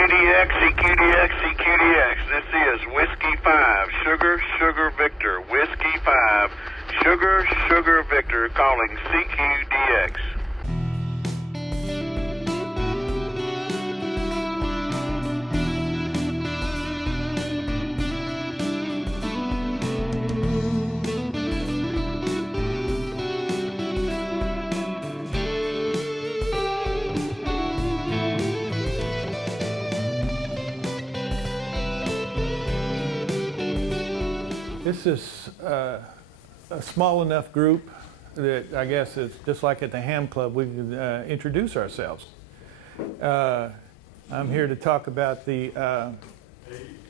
CQDX, CQDX, CQDX. This is Whiskey 5, Sugar, Sugar Victor. Whiskey 5, Sugar, Sugar Victor, calling CQDX. This is a small enough group that I guess it's just like at the Ham Club, we can introduce ourselves. I'm here to talk about the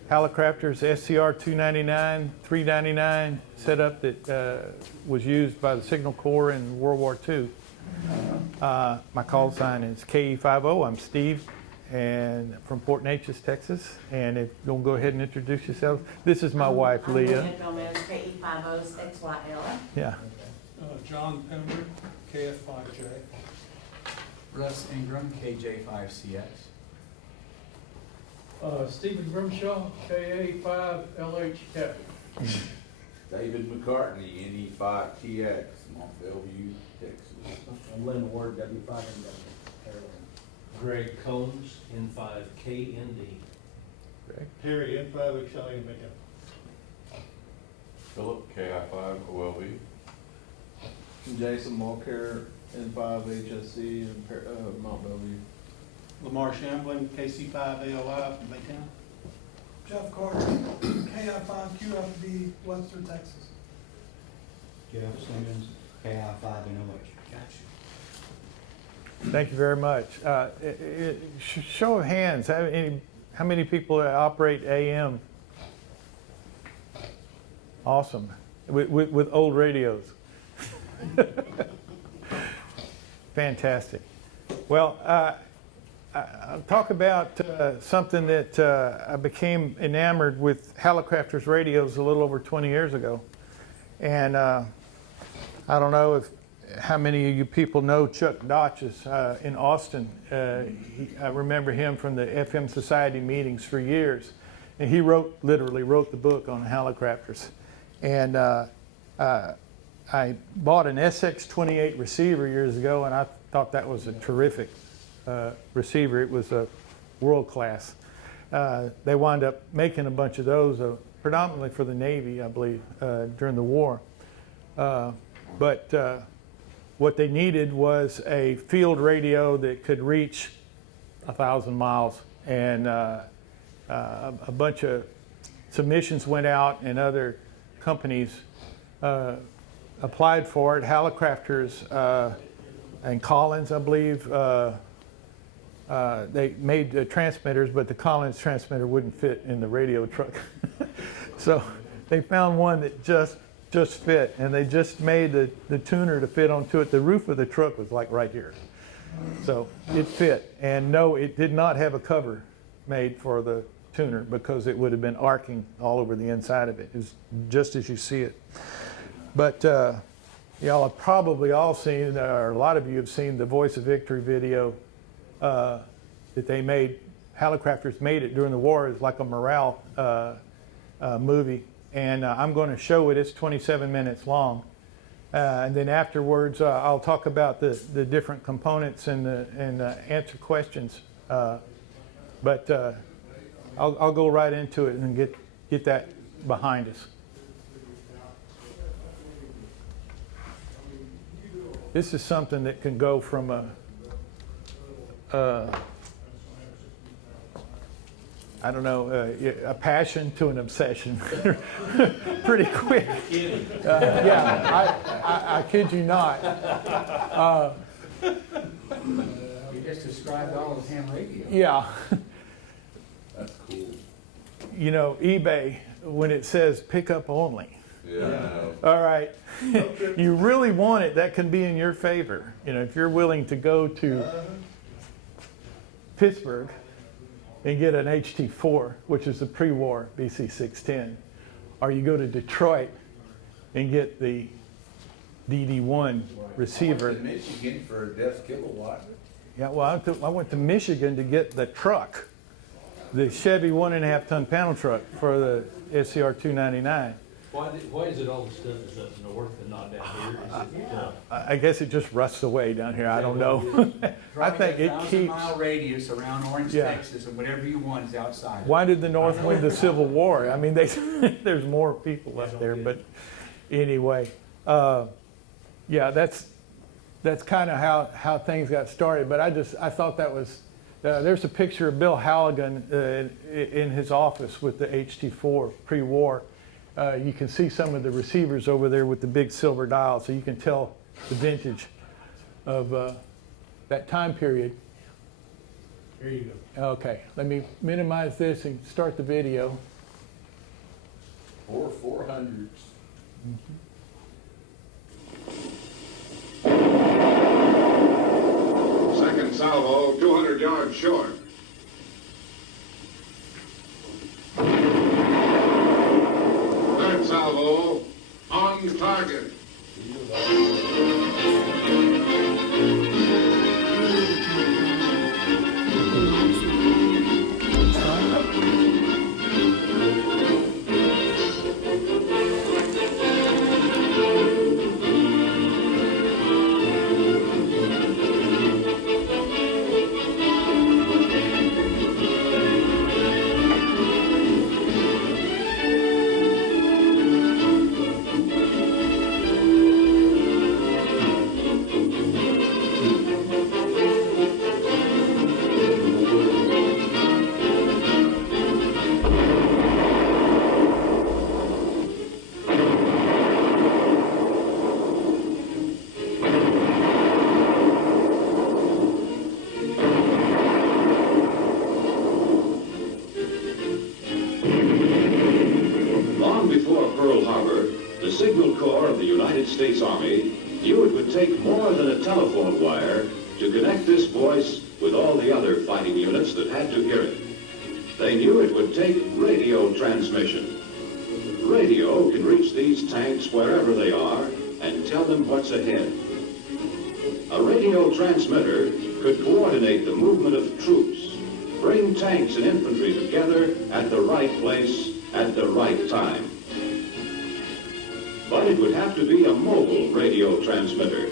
Hallicrafters SCR-299, 399 setup that was used by the Signal Corps in World War II. My call sign is KE50. I'm Steve, and from Port Neches, Texas. And if you'll go ahead and introduce yourself. This is my wife, Leah. KE50XYL. Yeah. John Pember, KF5J. Russ Ingram, KJ5CX. Stephen Grimshaw, KA5LH. David McCartney, NE5TX, Mont Bellevue, Texas. Lynn Ward, W5NW, Carolyn. Greg Combs, N5KND. Greg. Harry, N5 Exciting Man. Philip, KI5OLV. Jason Mulcair, N5HSC, in Mont Bellevue. Lamar Shamblin, KC5AOI from Baytown. Jeff Carter, KI5QFB, Webster, Texas. Jeff Simmons, KI5NOH. Thank you very much. Show of hands, how many people operate AM? Awesome. With old radios. Fantastic. Well, I'll talk about something that I became enamored with Hallicrafters radios a little over 20 years ago. And I don't know how many of you people know Chuck Dotches in Austin. I remember him from the FM Society meetings for years. And he literally wrote the book on Hallicrafters. And I bought an SX-28 receiver years ago, and I thought that was a terrific receiver. It was a world class. They wound up making a bunch of those, predominantly for the Navy, I believe, during the war. But what they needed was a field radio that could reach 1,000 miles, and a bunch of submissions went out, and other companies applied for it. Hallicrafters and Collins, I believe, they made transmitters, but the Collins transmitter wouldn't fit in the radio truck. So they found one that just fit, and they just made the tuner to fit onto it. The roof of the truck was like right here. So it fit, and no, it did not have a cover made for the tuner because it would have been arcing all over the inside of it. It was just as you see it. But y'all have probably all seen, or a lot of you have seen the Voice of Victory video that they made. Hallicrafters made it during the war. It's like a morale movie. And I'm going to show it. It's 27 minutes long. And then afterwards, I'll talk about the different components and answer questions. But I'll go right into it and get that behind us. This is something that can go from I don't know, a passion to an obsession pretty quick. Yeah, I kid you not. You just described all of ham radio. Yeah. That's cool. You know, eBay, when it says pickup only. Yeah, I know. All right. You really want it, that can be in your favor. You know, if you're willing to go to Pittsburgh and get an HT4, which is the pre-war BC610, or you go to Detroit and get the DD1 receiver. I went to Michigan for a desk kilowatt. Yeah, well, I went to Michigan to get the truck. the Chevy 1.5-ton panel truck for the SCR-299. Why is it all the stuff is up north and not down here? Is it, I guess it just rusts away down here. I don't know. I think it keeps. 1,000-mile radius around Orange, Yeah. Texas, and whatever you want is outside. Why did the North win the Civil War? I mean, there's more people up there, but anyway, yeah, that's kind of how things got started. But I thought that was. There's a picture of Bill Halligan in his office with the HT4 pre-war. You can see some of the receivers over there with the big silver dial, so you can tell the vintage of that time period. there you go. Okay, let me minimize this and start the video. 400s. Second salvo, 200 yards short. Third salvo, on target. States Army knew it would take more than a telephone wire to connect this voice with all the other fighting units that had to hear it. They knew it would take radio transmission. Radio can reach these tanks wherever they are and tell them what's ahead. A radio transmitter could coordinate the movement of troops, bring tanks and infantry together at the right place at the right time. But it would have to be a mobile radio transmitter.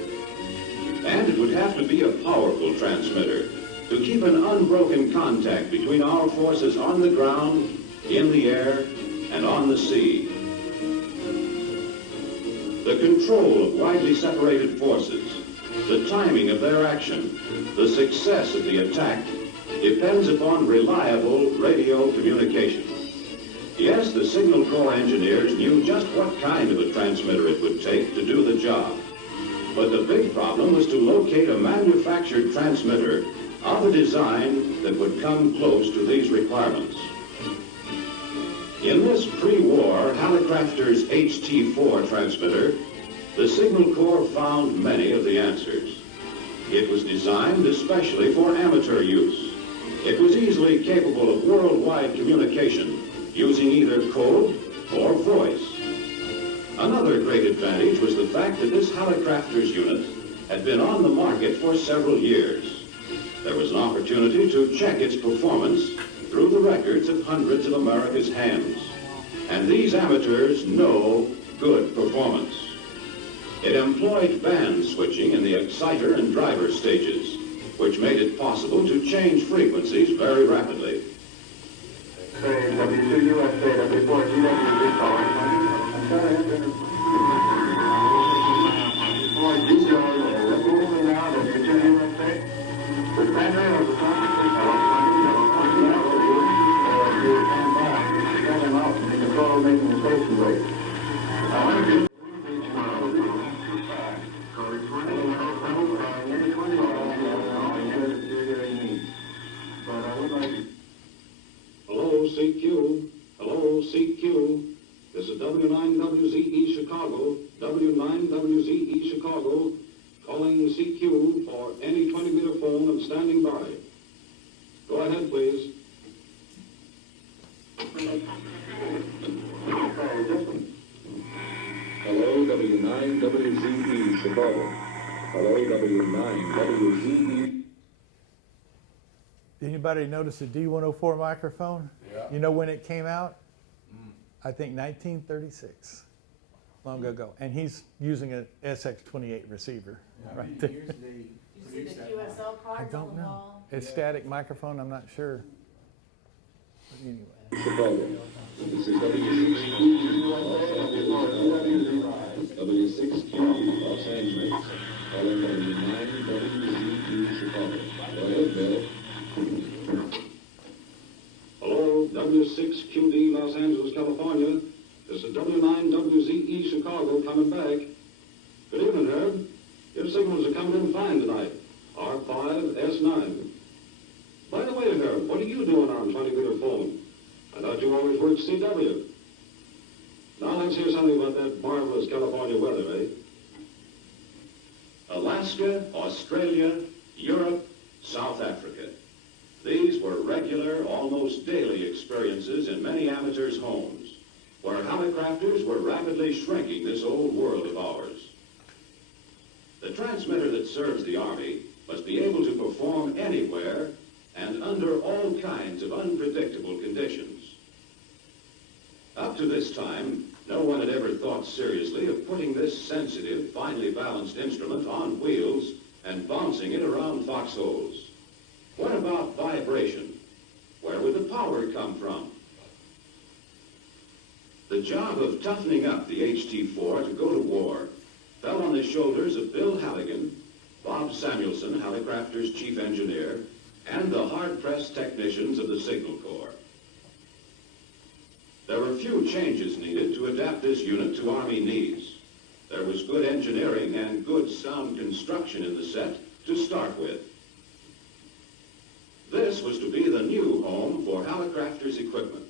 And it would have to be a powerful transmitter to keep an unbroken contact between our forces on the ground, in the air, and on the sea. The control of widely separated forces, the timing of their action, the success of the attack depends upon reliable radio communication. Yes, the Signal Corps engineers knew just what kind of a transmitter it would take to do the job. But the big problem was to locate a manufactured transmitter of a design that would come close to these requirements. In this pre-war Hallicrafters HT4 transmitter, the Signal Corps found many of the answers. It was designed especially for amateur use. It was easily capable of worldwide communication, using either code or voice. Another great advantage was the fact that this Hallicrafters unit had been on the market for several years. There was an opportunity to check its performance through the records of hundreds of America's hands. And these amateurs know good performance. It employed band switching in the exciter and driver stages, which made it possible to change frequencies very rapidly. W2USA, W4, GW, calling. I'm sorry, Hello, CQ. Hello, CQ. This is W9WZE Chicago, W9WZE Chicago, calling CQ for any 20-meter phone and standing by. Go ahead, please. Hello, W9WZE Chicago. Hello, W9WZE. Anybody Anybody notice the D104 microphone? Yeah. You know when it came out? I think 1936, long ago. And he's using a SX-28 receiver right there. Years they You see produced the that line. QSL I cards on don't the know. wall? It's static microphone, I'm not sure. But anyway. Chicago. This is W6Q Los Angeles. Calling from 9WZE Chicago. Go ahead, Bill. Hello, W6QD Los Angeles, California. This is W9WZE Chicago coming back. Good evening, Herb. Your signals are coming in fine tonight. R5S9. By the way, Herb, what are you doing on 20-meter phone? I thought you always worked CW. Now let's hear something about that marvelous California weather, eh? Alaska, Australia, Europe, South Africa. These were regular, almost daily experiences in many amateurs' homes, where Hallicrafters were rapidly shrinking this old world of ours. The transmitter that serves the Army must be able to perform anywhere and under all kinds of unpredictable conditions. Up to this time, no one had ever thought seriously of putting this sensitive, finely balanced instrument on wheels and bouncing it around foxholes. What about vibration? Where would the power come from? The job of toughening up the HT-4 to go to war fell on the shoulders of Bill Halligan, Bob Samuelson, Hallicrafters' chief engineer, and the hard-pressed technicians of the Signal Corps. There were few changes needed to adapt this unit to Army needs. There was good engineering and good sound construction in the set to start with. This was to be the new home for Hallicrafters equipment.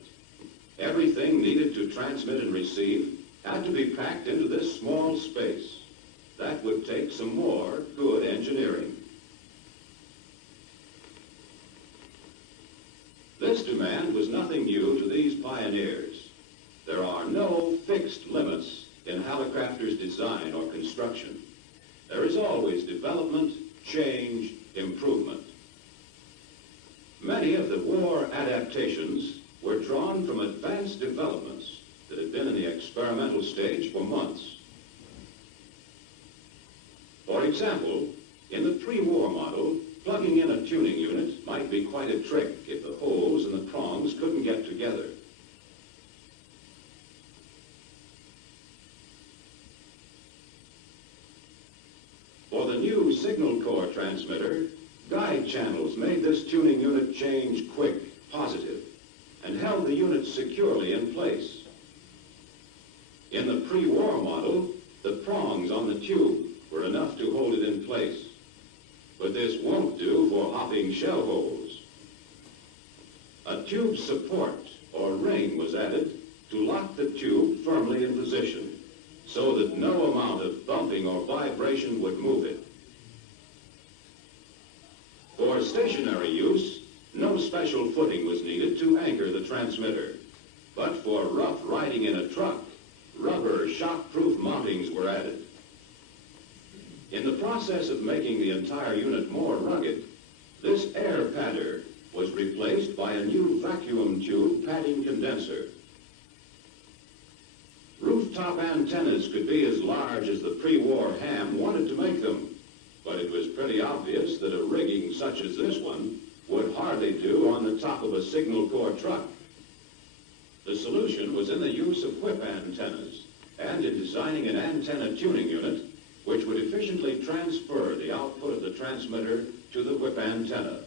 Everything needed to transmit and receive had to be packed into this small space. That would take some more good engineering. This demand was nothing new to these pioneers. There are no fixed limits in Hallicrafters' design or construction. There is always development, change, improvement. Many of the war adaptations were drawn from advanced developments that had been in the experimental stage for months. For example, in the pre-war model, plugging in a tuning unit might be quite a trick if the holes and the prongs couldn't get together. For the new Signal Corps transmitter, guide channels made this tuning unit change quick, positive, and held the unit securely in place. In the pre-war model, the prongs on the tube were enough to hold it in place. But this won't do for hopping shell holes. A tube support, or ring, was added to lock the tube firmly in position, so that no amount of bumping or vibration would move it. For stationary use, no special footing was needed to anchor the transmitter. But for rough riding in a truck, rubber shock-proof mountings were added. In the process of making the entire unit more rugged, this air padder was replaced by a new vacuum tube padding condenser. Rooftop antennas could be as large as the pre-war ham wanted to make them, but it was pretty obvious that a rigging such as this one would hardly do on the top of a Signal Corps truck. The solution was in the use of whip antennas and in designing an antenna tuning unit which would efficiently transfer the output of the transmitter to the whip antenna.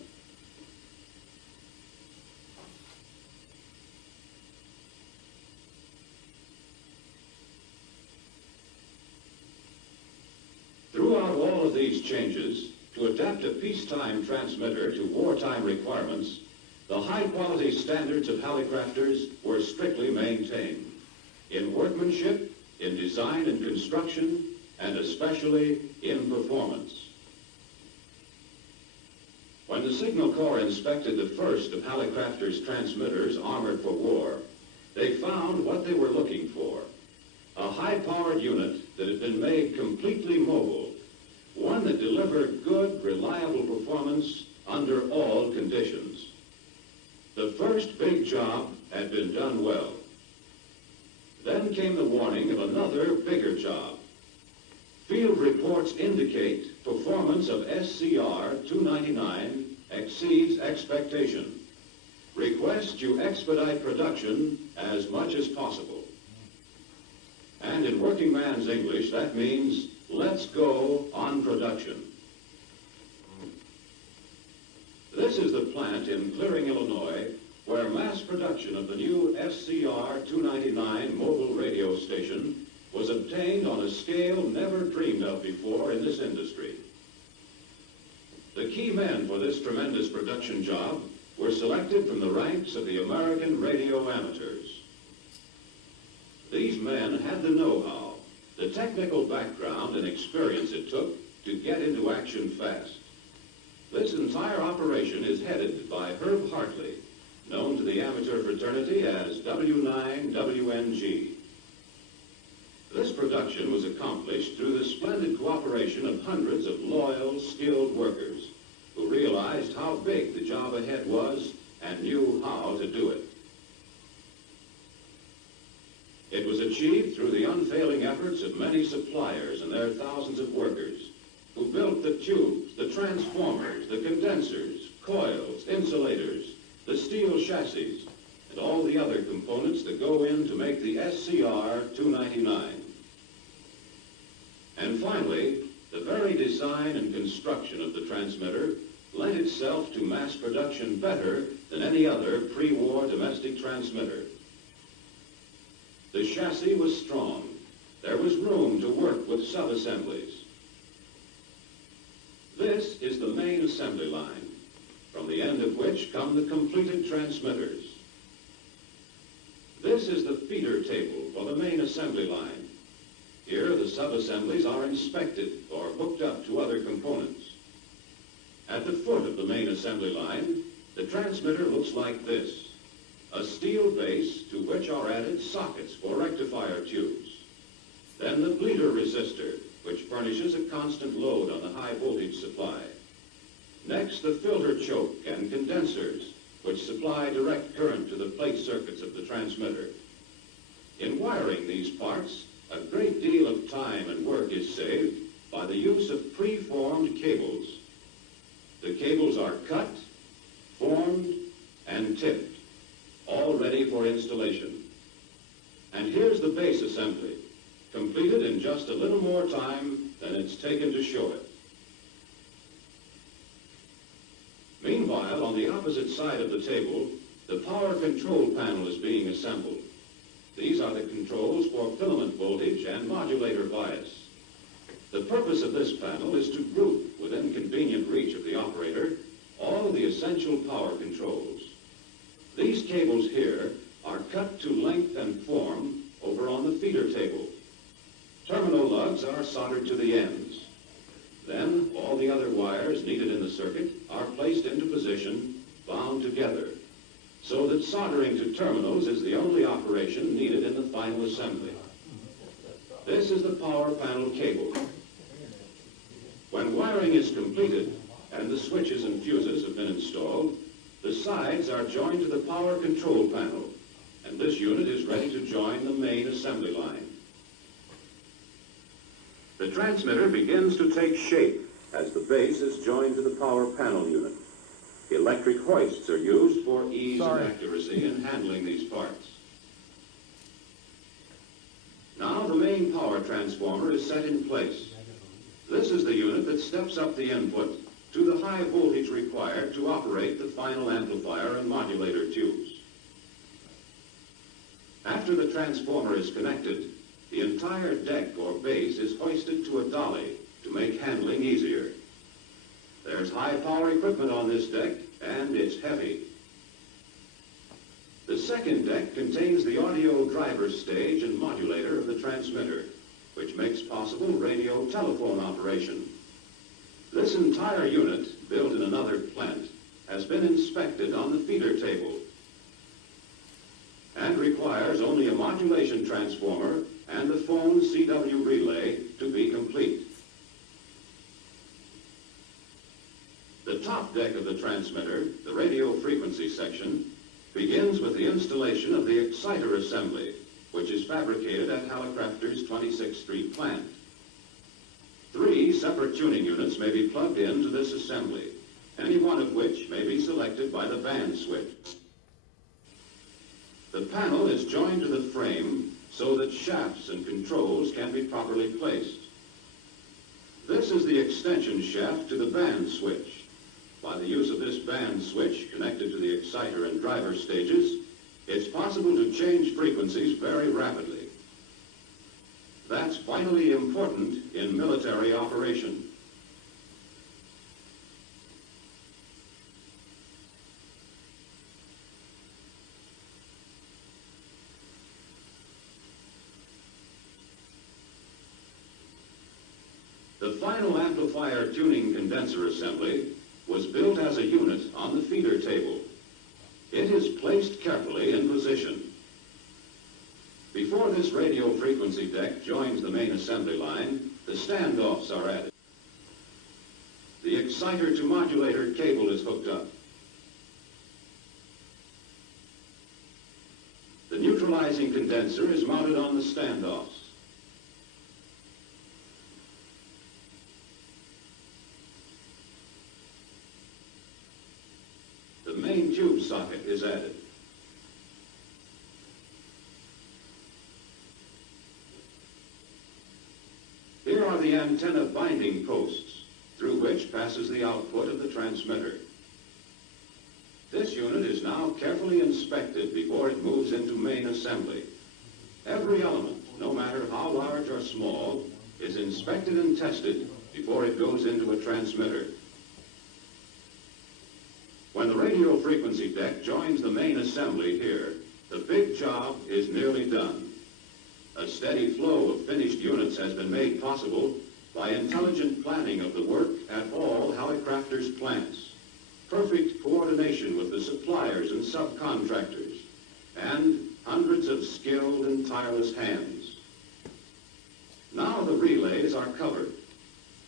Throughout all of these changes, to adapt a peacetime transmitter to wartime requirements, the high-quality standards of Hallicrafters were strictly maintained in workmanship, in design and construction, and especially in performance. When the Signal Corps inspected the first of Hallicrafters' transmitters armored for war, they found what they were looking for: a high-powered unit that had been made completely mobile, one that delivered good, reliable performance under all conditions. The first big job had been done well. Then came the warning of another bigger job. Field reports indicate performance of SCR-299 exceeds expectation. Request you expedite production as much as possible. And in working man's English, that means let's go on production. This is the plant in Clearing, Illinois, where mass production of the new SCR-299 mobile radio station was obtained on a scale never dreamed of before in this industry. The key men for this tremendous production job were selected from the ranks of the American radio amateurs. These men had the know-how, the technical background and experience it took to get into action fast. This entire operation is headed by Herb Hartley, known to the amateur fraternity as W9WNG. This production was accomplished through the splendid cooperation of hundreds of loyal, skilled workers who realized how big the job ahead was and knew how to do it. It was achieved through the unfailing efforts of many suppliers and their thousands of workers who built the tubes, the transformers, the condensers, coils, insulators, the steel chassis, and all the other components that go in to make the SCR-299. And finally, the very design and construction of the transmitter lent itself to mass production better than any other pre-war domestic transmitter. The chassis was strong. There was room to work with sub-assemblies. This is the main assembly line, from the end of which come the completed transmitters. This is the feeder table for the main assembly line. Here, the sub-assemblies are inspected or hooked up to other components. At the foot of the main assembly line, the transmitter looks like this: a steel base to which are added sockets for rectifier tubes. Then the bleeder resistor, which furnishes a constant load on the high voltage supply. Next, the filter choke and condensers, which supply direct current to the plate circuits of the transmitter. In wiring these parts, a great deal of time and work is saved by the use of pre-formed cables. The cables are cut, formed, and tipped, all ready for installation. And here's the base assembly, completed in just a little more time than it's taken to show it. Meanwhile, on the opposite side of the table, the power control panel is being assembled. These are the controls for filament voltage and modulator bias. The purpose of this panel is to group within convenient reach of the operator all the essential power controls. These cables here are cut to length and form over on the feeder table. Terminal lugs are soldered to the ends. Then all the other wires needed in the circuit are placed into position, bound together, so that soldering to terminals is the only operation needed in the final assembly. This is the power panel cable. When wiring is completed and the switches and fuses have been installed, the sides are joined to the power control panel, and this unit is ready to join the main assembly line. The transmitter begins to take shape as the base is joined to the power panel unit. Electric hoists are used for ease and accuracy in handling these parts. Now the main power transformer is set in place. This is the unit that steps up the input to the high voltage required to operate the final amplifier and modulator tubes. After the transformer is connected, the entire deck or base is hoisted to a dolly to make handling easier. There's high power equipment on this deck, and it's heavy. The second deck contains the audio driver stage and modulator of the transmitter, which makes possible radio telephone operation. This entire unit, built in another plant, has been inspected on the feeder table and requires only a modulation transformer and the phone CW relay to be complete. The top deck of the transmitter, the radio frequency section, begins with the installation of the exciter assembly, which is fabricated at Hallicrafters' 26th Street plant. 3 separate tuning units may be plugged into this assembly, any one of which may be selected by the band switch. The panel is joined to the frame so that shafts and controls can be properly placed. This is the extension shaft to the band switch. By the use of this band switch connected to the exciter and driver stages, it's possible to change frequencies very rapidly. That's vitally important in military operation. The final amplifier tuning condenser assembly was built as a unit on the feeder table. It is placed carefully in position. Before this radio frequency deck joins the main assembly line, the standoffs are added. The exciter to modulator cable is hooked up. The neutralizing condenser is mounted on the standoffs. The main tube socket is added. Here are the antenna binding posts, through which passes the output of the transmitter. This unit is now carefully inspected before it moves into main assembly. Every element, no matter how large or small, is inspected and tested before it goes into a transmitter. When the radio frequency deck joins the main assembly here, the big job is nearly done. A steady flow of finished units has been made possible by intelligent planning of the work at all Hallicrafters plants, perfect coordination with the suppliers and subcontractors, and hundreds of skilled and tireless hands. Now the relays are covered.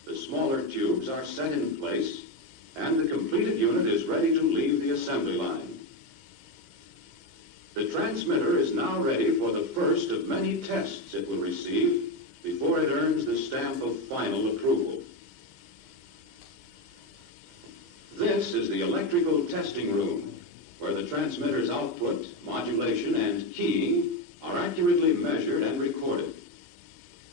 The smaller tubes are set in place, and the completed unit is ready to leave the assembly line. The transmitter is now ready for the first of many tests it will receive before it earns the stamp of final approval. This is the electrical testing room, where the transmitter's output, modulation, and keying are accurately measured and recorded.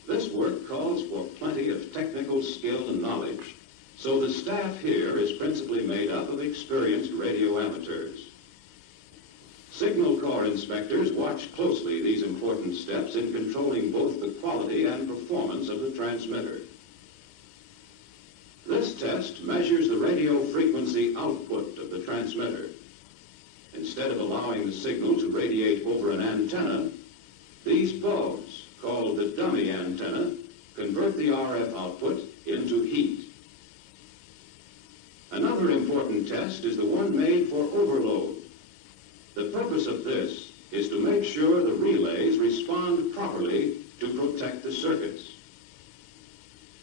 This work calls for plenty of technical skill and knowledge, so the staff here is principally made up of experienced radio amateurs. Signal Corps inspectors watch closely these important steps in controlling both the quality and performance of the transmitter. This test measures the radio frequency output of the transmitter. Instead of allowing the signal to radiate over an antenna, these bulbs, called the dummy antenna, convert the RF output into heat. Another important test is the one made for overload. The purpose of this is to make sure the relays respond properly to protect the circuits.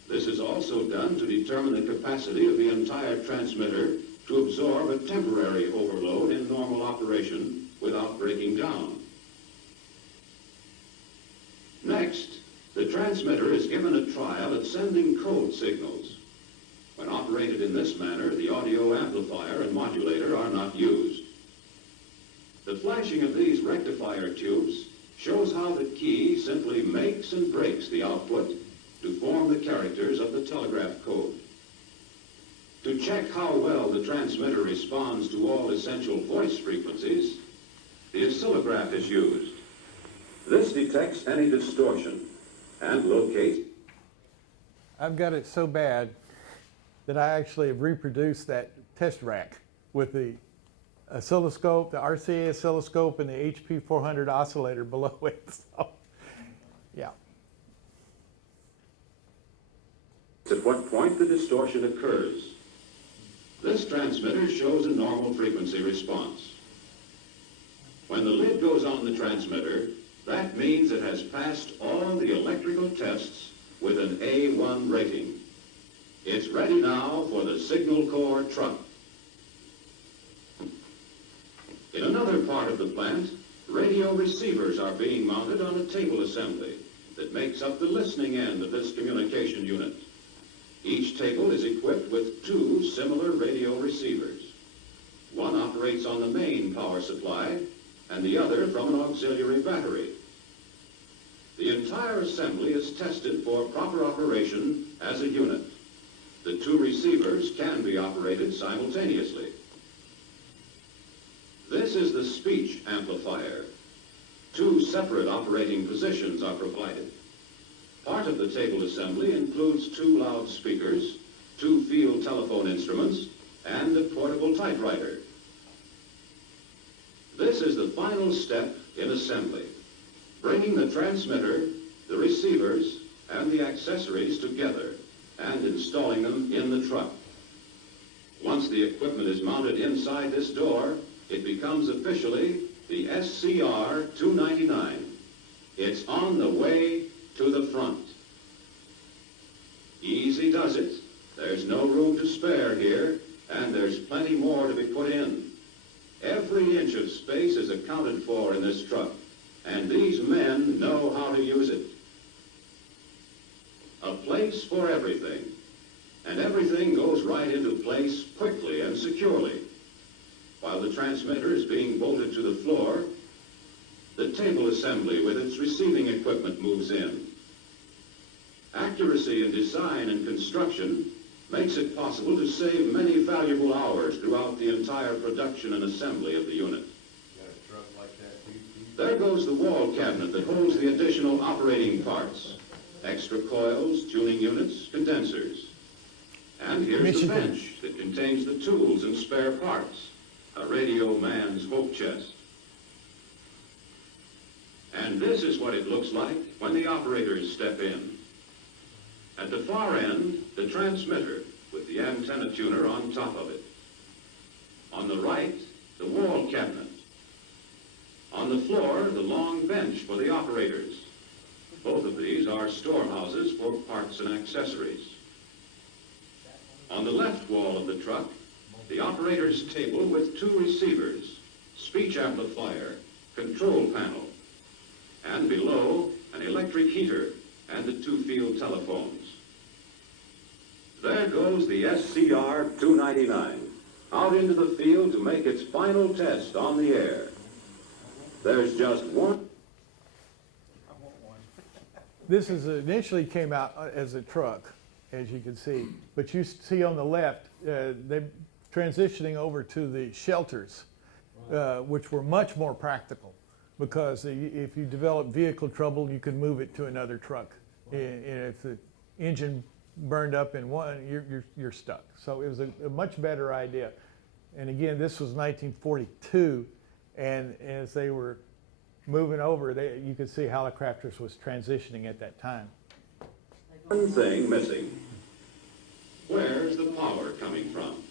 This is also done to determine the capacity of the entire transmitter to absorb a temporary overload in normal operation without breaking down. Next, the transmitter is given a trial at sending code signals. When operated in this manner, the audio amplifier and modulator are not used. The flashing of these rectifier tubes shows how the key simply makes and breaks the output to form the characters of the telegraph code. To check how well the transmitter responds to all essential voice frequencies, the oscillograph is used. This detects any distortion and locates. I've got it so bad that I actually have reproduced that test rack with the oscilloscope, the RCA oscilloscope, and the HP 400 oscillator below it. So, yeah. At what point the distortion occurs. This transmitter shows a normal frequency response. When the lid goes on the transmitter, that means it has passed all the electrical tests with an A1 rating. It's ready now for the Signal Corps truck. In another part of the plant, radio receivers are being mounted on a table assembly that makes up the listening end of this communication unit. Each table is equipped with two similar radio receivers. One operates on the main power supply and the other from an auxiliary battery. The entire assembly is tested for proper operation as a unit. The two receivers can be operated simultaneously. This is the speech amplifier. Two separate operating positions are provided. Part of the table assembly includes two loudspeakers, two field telephone instruments, and a portable typewriter. This is the final step in assembly, bringing the transmitter, the receivers, and the accessories together and installing them in the truck. Once the equipment is mounted inside this door, it becomes officially the SCR-299. It's on the way to the front. Easy does it. There's no room to spare here, and there's plenty more to be put in. Every inch of space is accounted for in this truck, and these men know how to use it. A place for everything, and everything goes right into place quickly and securely. While the transmitter is being bolted to the floor, the table assembly with its receiving equipment moves in. Accuracy in design and construction makes it possible to save many valuable hours throughout the entire production and assembly of the unit. Got a truck like that too, Steve? There goes the wall cabinet that holds the additional operating parts, extra coils, tuning units, condensers. And here's the bench that contains the tools and spare parts, a radio man's hope chest. And this is what it looks like when the operators step in. At the far end, the transmitter with the antenna tuner on top of it. On the right, the wall cabinet. On the floor, the long bench for the operators. Both of these are storehouses for parts and accessories. On the left wall of the truck, the operator's table with two receivers, speech amplifier, control panel, and below, an electric heater and the two field telephones. There goes the SCR-299 out into the field to make its final test on the air. There's just one. This is initially came out as a truck, as you can see, but you see on the left, they're transitioning over to the shelters, which were much more practical, because if you develop vehicle trouble, you can move it to another truck. And if the engine burned up in one, you're stuck. So it was a much better idea. And again, this was 1942, and as they were moving over, you could see Hallicrafters was transitioning at that time. One thing missing. Where's the power coming from?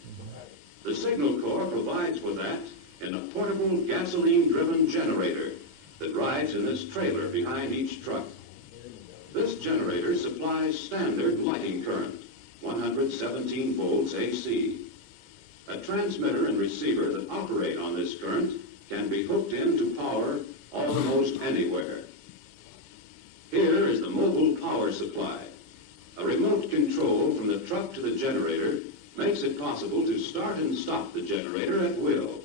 The Signal Corps provides for that in a portable gasoline-driven generator that rides in this trailer behind each truck. This generator supplies standard lighting current, 117 volts AC. A transmitter and receiver that operate on this current can be hooked in to power almost anywhere. Here is the mobile power supply. A remote control from the truck to the generator makes it possible to start and stop the generator at will.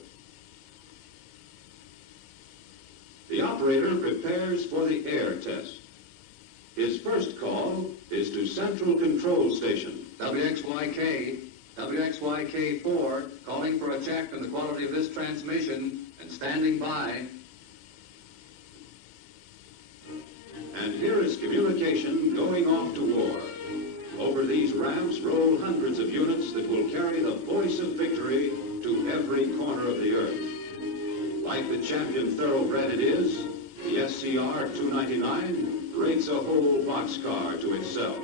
The operator prepares for the air test. His first call is to Central Control Station. WXYK, WXYK4, calling for a check on the quality of this transmission and standing by. And here is communication going off to war. Over these ramps roll hundreds of units that will carry the voice of victory to every corner of the earth. Like the champion thoroughbred it is, the SCR-299 rates a whole boxcar to itself.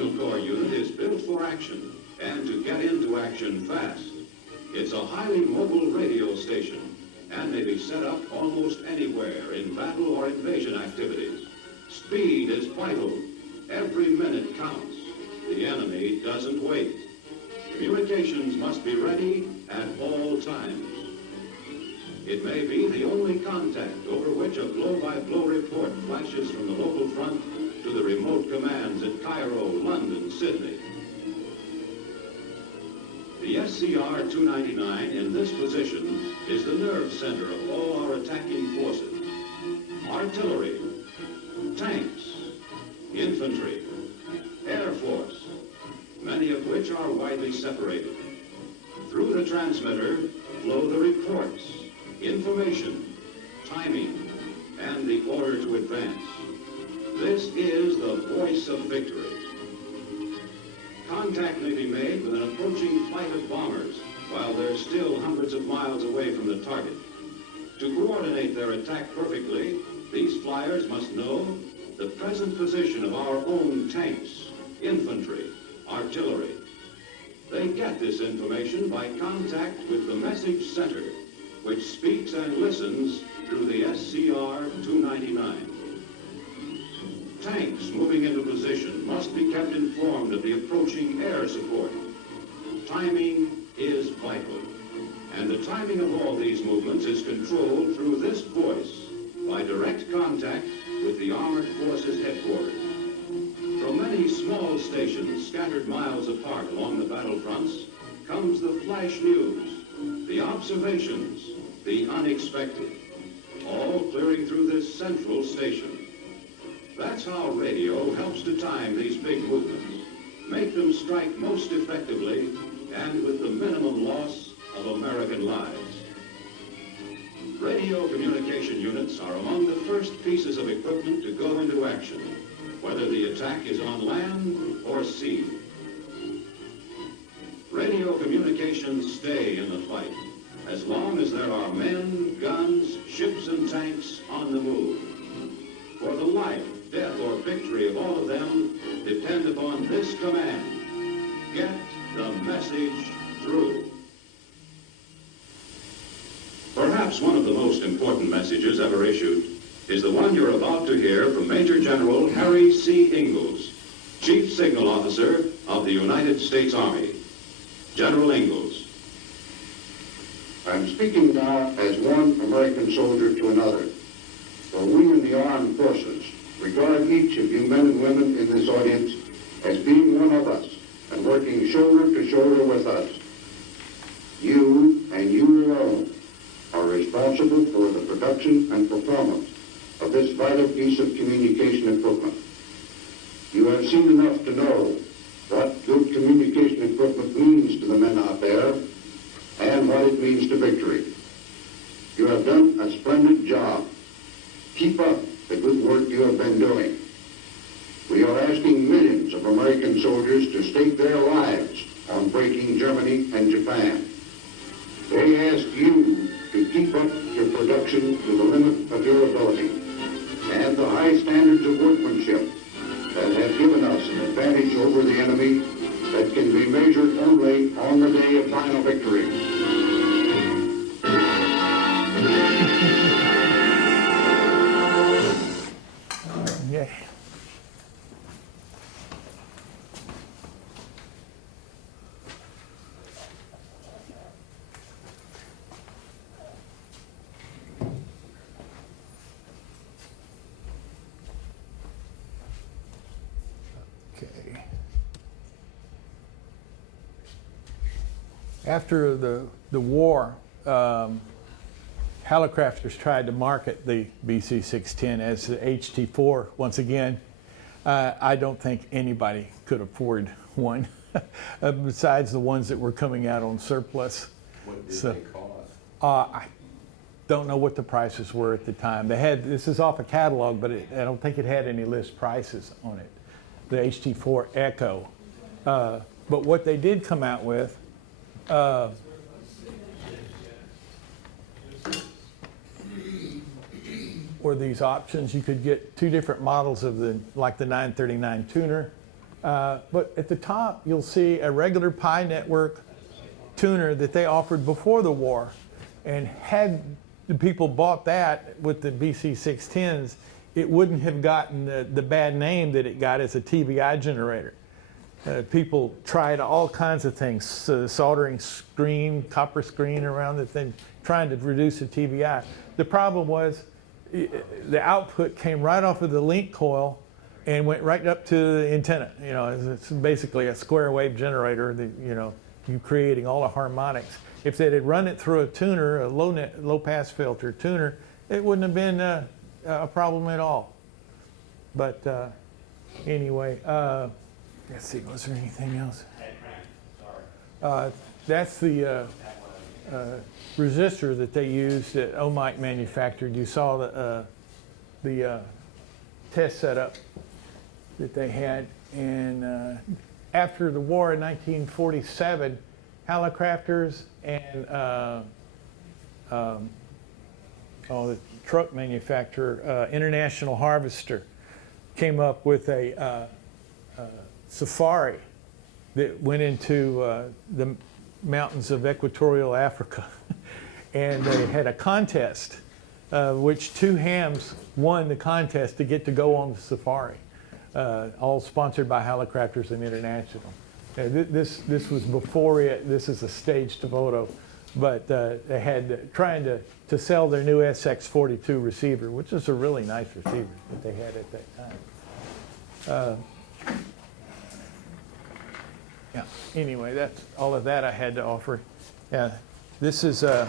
Signal Corps unit is built for action and to get into action fast. It's a highly mobile radio station and may be set up almost anywhere in battle or invasion activities. Speed is vital. Every minute counts. The enemy doesn't wait. Communications must be ready at all times. It may be the only contact over which a blow-by-blow report flashes from the local front to the remote commands at Cairo, London, Sydney. The SCR-299 in this position is the nerve center of all our attacking forces. Artillery, tanks, infantry, air force, many of which are widely separated. Through the transmitter flow the reports, information, timing, and the order to advance. This is the voice of victory. Contact may be made with an approaching flight of bombers while they're still hundreds of miles away from the target. To coordinate their attack perfectly, these flyers must know the present position of our own tanks, infantry, artillery. They get this information by contact with the message center, which speaks and listens through the SCR-299. Tanks moving into position must be kept informed of the approaching air support. Timing is vital, and the timing of all these movements is controlled through this voice by direct contact with the Armored Forces headquarters. From many small stations scattered miles apart along the battlefronts comes the flash news, the observations, the unexpected, all clearing through this central station. That's how radio helps to time these big movements, make them strike most effectively and with the minimum loss of American lives. Radio communication units are among the first pieces of equipment to go into action, whether the attack is on land or sea. Radio communications stay in the fight as long as there are men, guns, ships, and tanks on the move. For the life, death, or victory of all of them depend upon this command: get the message through. Perhaps one of the most important messages ever issued is the one you're about to hear from Major General Harry C. Ingalls, Chief Signal Officer of the United States Army. General Ingalls. I'm speaking now as one American soldier to another. For we in the armed forces regard each of you men and women in this audience as being one of us and working shoulder to shoulder with us. You, and you alone, are responsible for the production and performance of this vital piece of communication equipment. You have seen enough to know what good communication equipment means to the men out there and what it means to victory. You have done a splendid job. Keep up the good work you have been doing. We are asking millions of American soldiers to stake their lives on breaking Germany and Japan. They ask you to keep up your production to the limit of your ability and the high standards of workmanship that have given us an advantage over the enemy that can be measured only on the day of final victory. Yeah. Okay. After the war, Hallicrafters tried to market the BC-610 as the HT4 once again. I don't think anybody could afford one besides the ones that were coming out on surplus. What did So, they cost? I don't know what the prices were at the time. They had, this is off a catalog, but I don't think it had any list prices on it, the HT4 Echo. But what they did come out with, were these options. You could get two different models of the, like the 939 tuner, But at the top, you'll see a regular Pi network tuner that they offered before the war. And had the people bought that with the BC610s, it wouldn't have gotten the bad name that it got as a TBI generator. People tried all kinds of things, soldering screen, copper screen around the thing, trying to reduce the TBI. The problem was the output came right off of the link coil and went right up to the antenna. You know, it's basically a square wave generator that, you know, you creating all the harmonics. If they had run it through a tuner, a low pass filter tuner, it wouldn't have been a problem at all. But anyway, let's see, was there anything else? That's the resistor that they used that Omite manufactured. You saw the test setup that they had. And after the war in 1947, Hallicrafters and the truck manufacturer, International Harvester, came up with a safari that went into the mountains of equatorial Africa. And they had a contest, which two hams won the contest to get to go on the safari, all sponsored by Hallicrafters and International. This was before it. This is a staged photo, but they had trying to sell their new SX42 receiver, which is a really nice receiver that they had at that time. Yeah. Anyway, that's all of that I had to offer. Yeah. This is a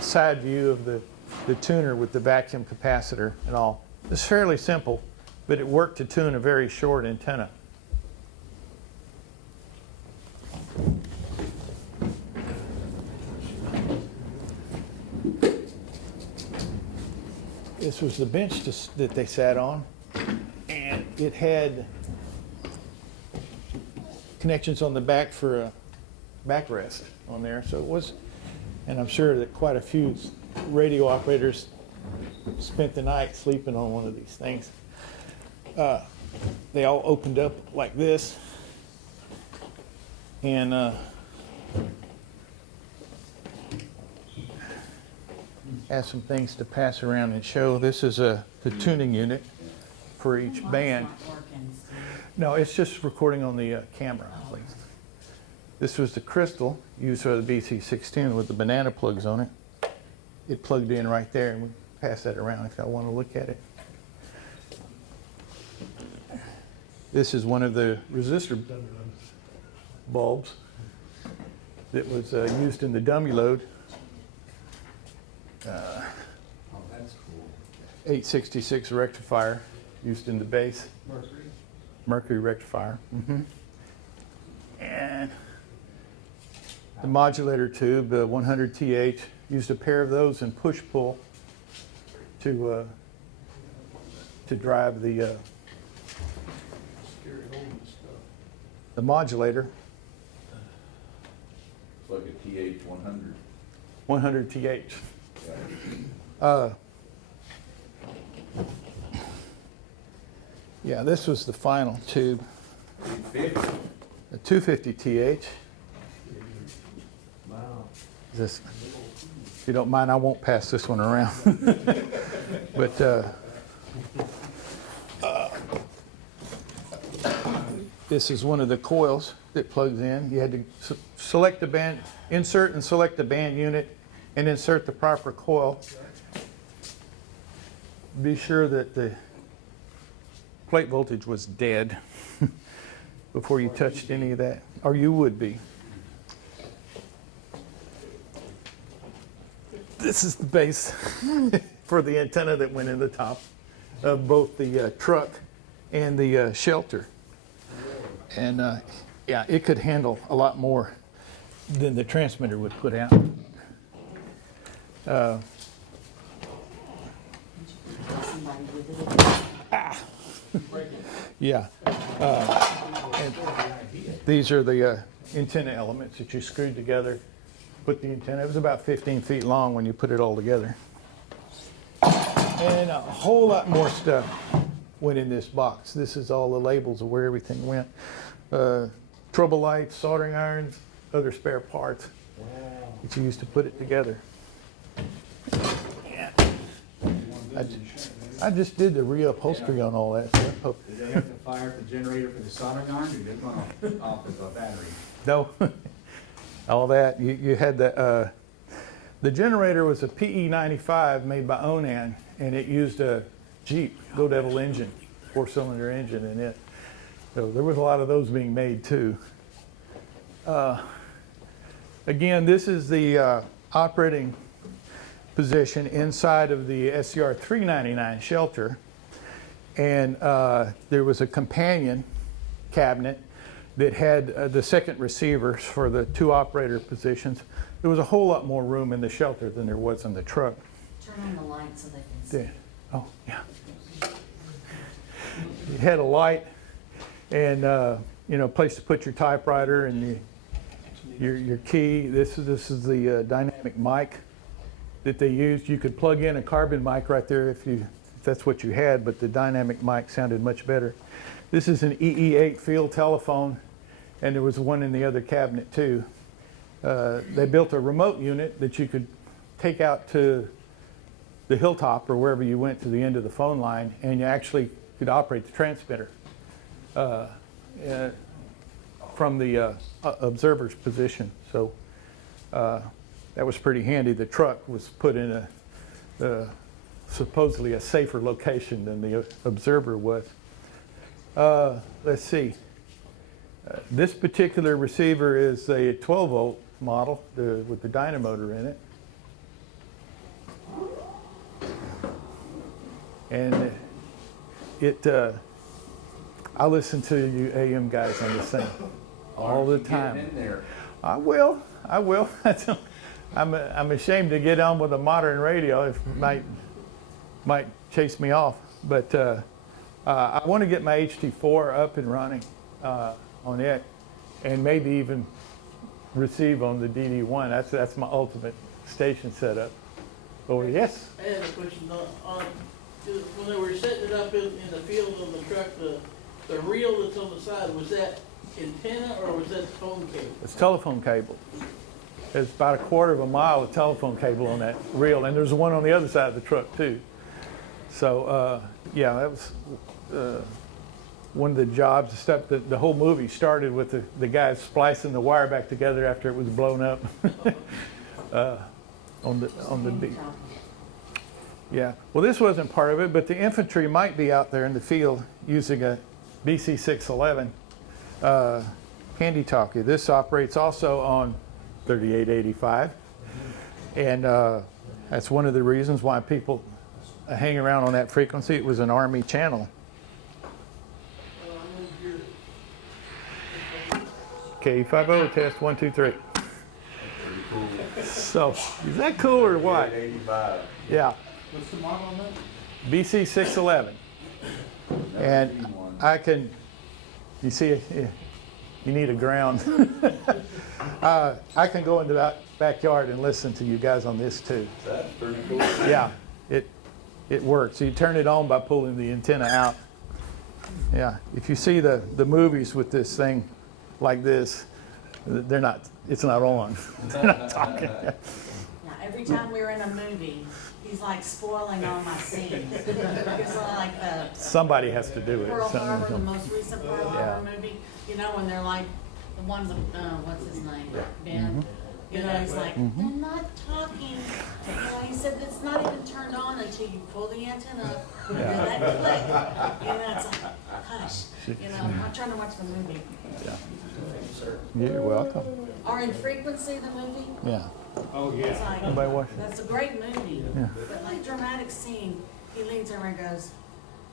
side view of the tuner with the vacuum capacitor and all. It's fairly simple, but it worked to tune a very short antenna. This was the bench that they sat on, and it had connections on the back for a backrest on there. So it was, and I'm sure that quite a few radio operators spent the night sleeping on one of these things. They all opened up like this, and have some things to pass around and show. This is the tuning unit for each band. No, it's just recording on the camera, please. This was the crystal used for the BC610 with the banana plugs on it. It plugged in right there, and we pass that around if y'all want to look at it. This is one of the resistor bulbs that was used in the dummy load. Oh, that's cool. 866 rectifier used in the base. Mercury rectifier. And the modulator tube, the 100 TH, used a pair of those in push-pull to drive the modulator. It's like a TH100. 100 TH. Yeah, this was the final tube. 250. A 250 TH. Wow. This, if you don't mind, I won't pass this one around. But this is one of the coils that plugs in. You had to select the band, insert and select the band unit, and insert the proper coil. Be sure that the plate voltage was dead before you touched any of that, or you would be. This is the base for the antenna that went in the top of both the truck and the shelter. And yeah, it could handle a lot more than the transmitter would put out. Yeah. And these are the antenna elements that you screwed together. Put the antenna, it was about 15 feet long when you put it all together. And a whole lot more stuff went in this box. This is all the labels of where everything went. Trouble lights, soldering irons, other spare parts that you used to put it together. Yeah. I just did the reupholstery on all that stuff. Did they have to fire up the generator for the soldering iron, or did it run off as a battery? No, all that. You had the generator was a PE95 made by Onan, and it used a Jeep Go Devil engine, 4-cylinder engine in it. So there was a lot of those being made too. Again, this is the operating position inside of the SCR-299 shelter, and there was a companion cabinet that had the second receivers for the 2 operator positions. There was a whole lot more room in the shelter than there was in the truck. Turn on the light so they can see. Oh, yeah. You had a light and you know, a place to put your typewriter and your key. This is the dynamic mic that they used. You could plug in a carbon mic right there if that's what you had, but the dynamic mic sounded much better. This is an EE8 field telephone, and there was one in the other cabinet too. They built a remote unit that you could take out to the hilltop or wherever you went to the end of the phone line, and you actually could operate the transmitter from the observer's position. So that was pretty handy. The truck was put in a supposedly a safer location than the observer was. Let's see. This particular receiver is a 12-volt model with the dynamotor in it. And I listen to you AM guys on this thing all the time. In there. I will. I'm ashamed to get on with a modern radio. It might chase me off. But I want to get my HT4 up and running on it, and maybe even receive on the DD1. That's my ultimate station setup. Oh yes. I had a question on when they were setting it up in the field on the truck. The reel that's on the side, was that antenna or was that phone cable? It's telephone cable. There's about 1/4 of a mile of telephone cable on that reel, and there's one on the other side of the truck too. So yeah, that was one of the jobs. The stuff that the whole movie started with the guys splicing the wire back together after it was blown up on the beat. Yeah. Well, this wasn't part of it, but the infantry might be out there in the field using a BC-611 handy-talkie. This operates also on 3885, and that's one of the reasons why people hang around on that frequency. It was an Army channel. KE50 test 1 2 3. So is that cool or what? 85. Yeah. What's the model on that? BC-611. And I can, you see, you need a ground. I can go into that backyard and listen to you guys on this too. That's pretty cool. Yeah, it works. You turn it on by pulling the antenna out. Yeah, if you see the movies with this thing like this, they're not, it's not on. They're not talking. Now, every time we're in a movie, he's like spoiling all my scenes. It's like somebody has to do it. Pearl Harbor, the most recent Pearl Harbor Yeah. movie, you know, when they're like, the one, what's his name? Ben. You know, he's like, they're not talking. You know, he said it's not even turned on until you pull the antenna up. You know, that click. You know, it's like, hush. You know, I'm trying to watch the movie. Yeah. You're welcome. Or In Frequency, the movie. Yeah. Oh, It's yeah. like, Nobody watch it? that's a great movie. Yeah. But like dramatic scene, he leans over and goes,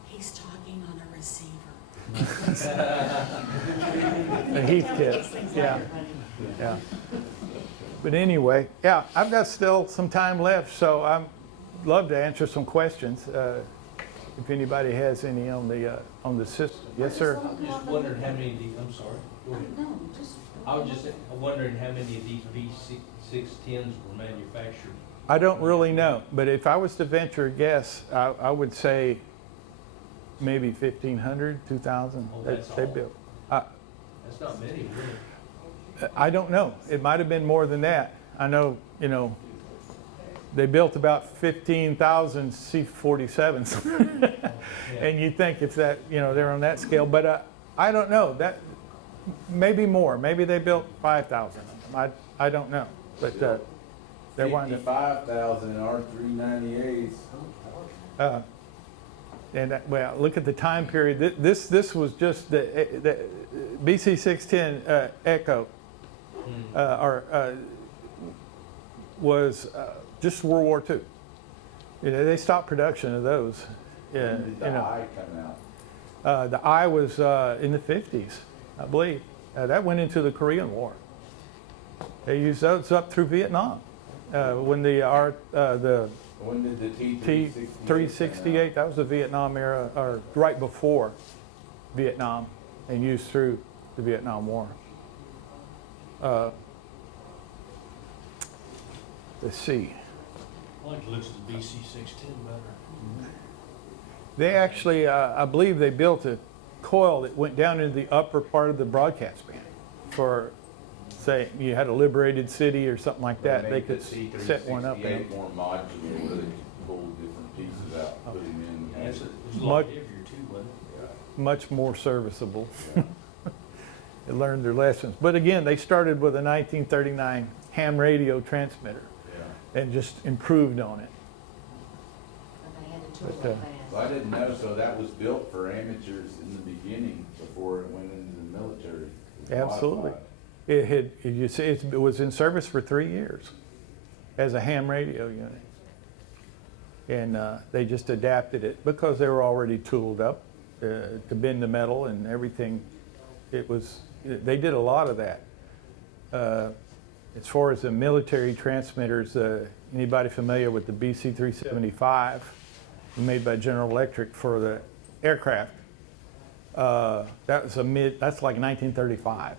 he's talking on a receiver. The Heathkit. Yeah. Yeah. But anyway, yeah, I've got still some time left, so I'd love to answer some questions. If anybody has any on the system. Yes, sir. Just wondering how many of these, I'm sorry. Go ahead. No, just. I was just wondering how many of these B610s were manufactured. I don't really know, but if I was to venture a guess, I would say maybe 1,500, 2,000. Oh, that's They all. built. That's not many, really. I don't know. It might have been more than that. I know, you know, they built about 15,000 C-47s. And you think if that, you know, they're on that scale, but I don't know. That maybe more. Maybe they built 5,000 of them. I don't know. But they're winding up. 55,000 R398s. And well, look at the time period. This was just the BC-610 Echo, was just World War II. You know, they stopped production of those. Yeah, When did the I come out? The I was in the 50s, I believe. That went into the Korean War. They used those up through Vietnam. When When did the T-368, that was the Vietnam era, or right before Vietnam, and used through the Vietnam War. Let's see. I like the looks of the BC-610 better. They actually, I believe they built a coil that went down into the upper part of the broadcast band for, say, you had a liberated city or something like that. They could set one up. And more modular, where they could pull different pieces out, put them in. And it's a lot heavier too, wasn't it? Much more serviceable. They learned their lessons. But again, they started with a 1939 ham radio transmitter and just improved on it. But they had to tool But, it fast. Well, I didn't know, so that was built for amateurs in the beginning before it went into the military. It was Absolutely. modified. It was in service for 3 years as a ham radio unit. And they just adapted it because they were already tooled up to bend the metal and everything. They did a lot of that. As far as the military transmitters, anybody familiar with the BC-375 made by General Electric for the aircraft? That's like 1935.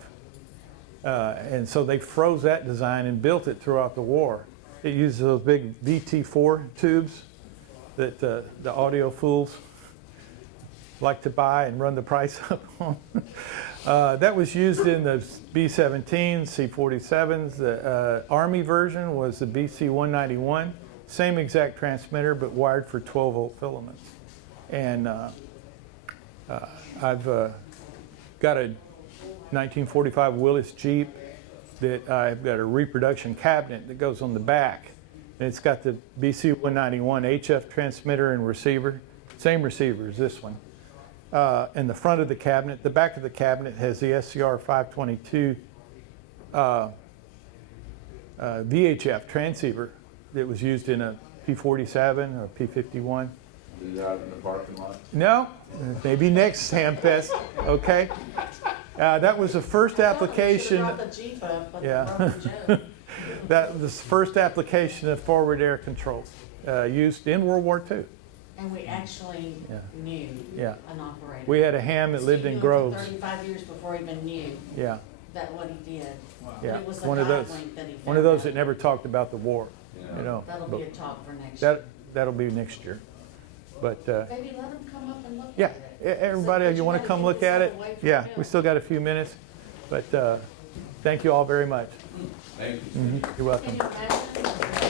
And so they froze that design and built it throughout the war. It uses those big VT4 tubes that the audio fools like to buy and run the price up on. That was used in the B-17s, C-47s. The Army version was the BC-191. Same exact transmitter, but wired for 12-volt filaments. And I've got a 1945 Willis Jeep that I've got a reproduction cabinet that goes on the back. And it's got the BC-191 HF transmitter and receiver. Same receiver as this one. In the front of the cabinet. The back of the cabinet has the SCR-299 VHF transceiver that was used in a P-47 or P-51. Is it out in the parking lot? No, maybe next Hamfest, okay? That was the first application. Not the Jeep up, but Yeah. the rubber jet. That was the first application of forward air controls used in World War II. And we actually knew Yeah. an operator. We had a ham that lived in Groves. 35 years before he even knew Yeah, that what he did. yeah. It was the One of those. link that he One of those found that never talked about the war. Yeah. You know. out. That'll but be a talk for next year. that'll be next year. But Maybe let him come up and look yeah, at it. everybody, But you want to gotta come get look this at out it? of the way for Yeah, him. we still got a few minutes. But thank you all very much. Thank you. You're welcome. Can you imagine?